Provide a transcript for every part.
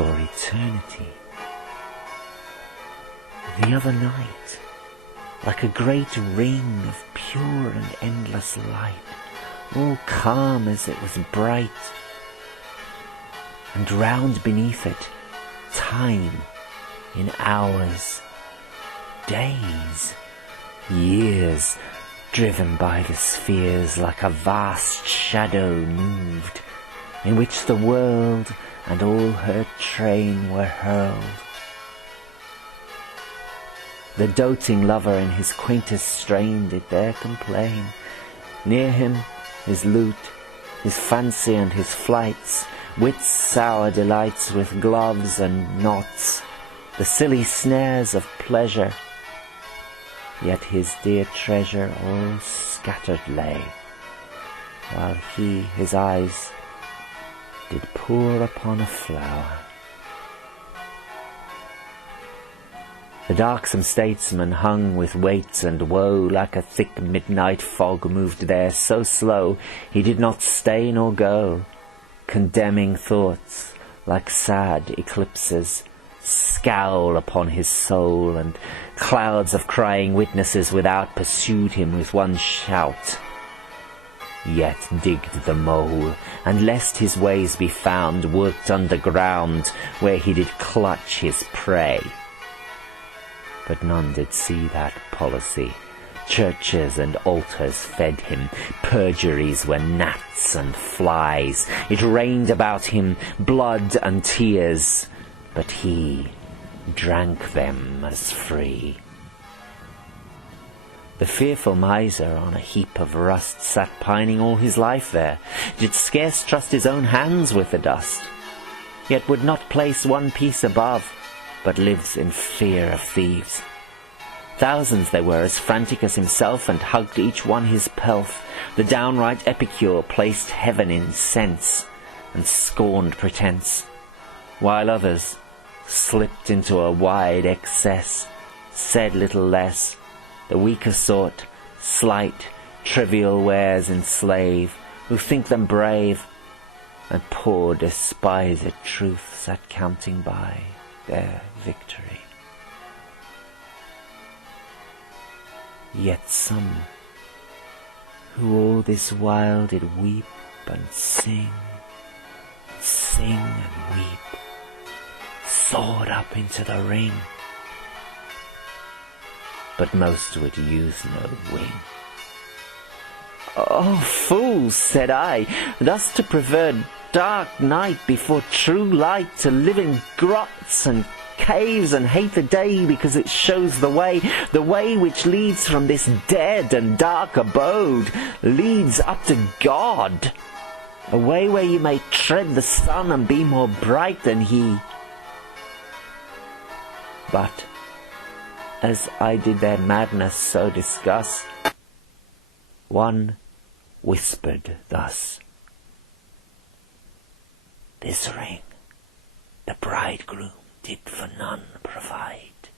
saw eternity. The other night, like a great ring of pure and endless light, all calm as it was bright, and round beneath it, time in hours, days, years, driven by the spheres like a vast shadow moved, in which the world and all her train were hurled. The doting lover in his quaintest strain did there complain. Near him his lute, his fancy and his flights, wit's sour delights with gloves and knots, the silly snares of pleasure, yet his dear treasure all scattered lay, while he his eyes did pour upon a flower. The darksome statesman hung with weight and woe, like a thick midnight fog moved there so slow he did not stay nor go. Condemning thoughts, like sad eclipses, scowl upon his soul, and clouds of crying witnesses without pursued him with one shout. Yet digged the mole, and lest his ways be found, worked underground, where he did clutch his prey. But none did see that policy. Churches and altars fed him, perjuries were gnats and flies. It rained about him blood and tears, but he drank them as free. The fearful miser on a heap of rust sat pining all his life there, did scarce trust his own hands with the dust, yet would not place one piece above, but lives in fear of thieves. Thousands they were as frantic as himself, and hugged each one his pelf. The downright epicure placed heaven in sense, and scorned pretence, while others slipped into a wide excess, said little less, the weaker sort, slight, trivial wares enslave, who think them brave, and poor despised truth sat counting by their victory. Yet some, who all this while did weep and sing and weep, soared up into the ring, but most would use no wing. "Oh, fools," said I, "thus to prefer dark night before true light, to live in grots and caves and hate the day because it shows the way which leads from this dead and dark abode, leads up to God, a way where you may tread the sun and be more bright than he." But as I did their madness so discuss, one whispered thus, "This ring the bridegroom did for none provide,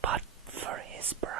but for his bride."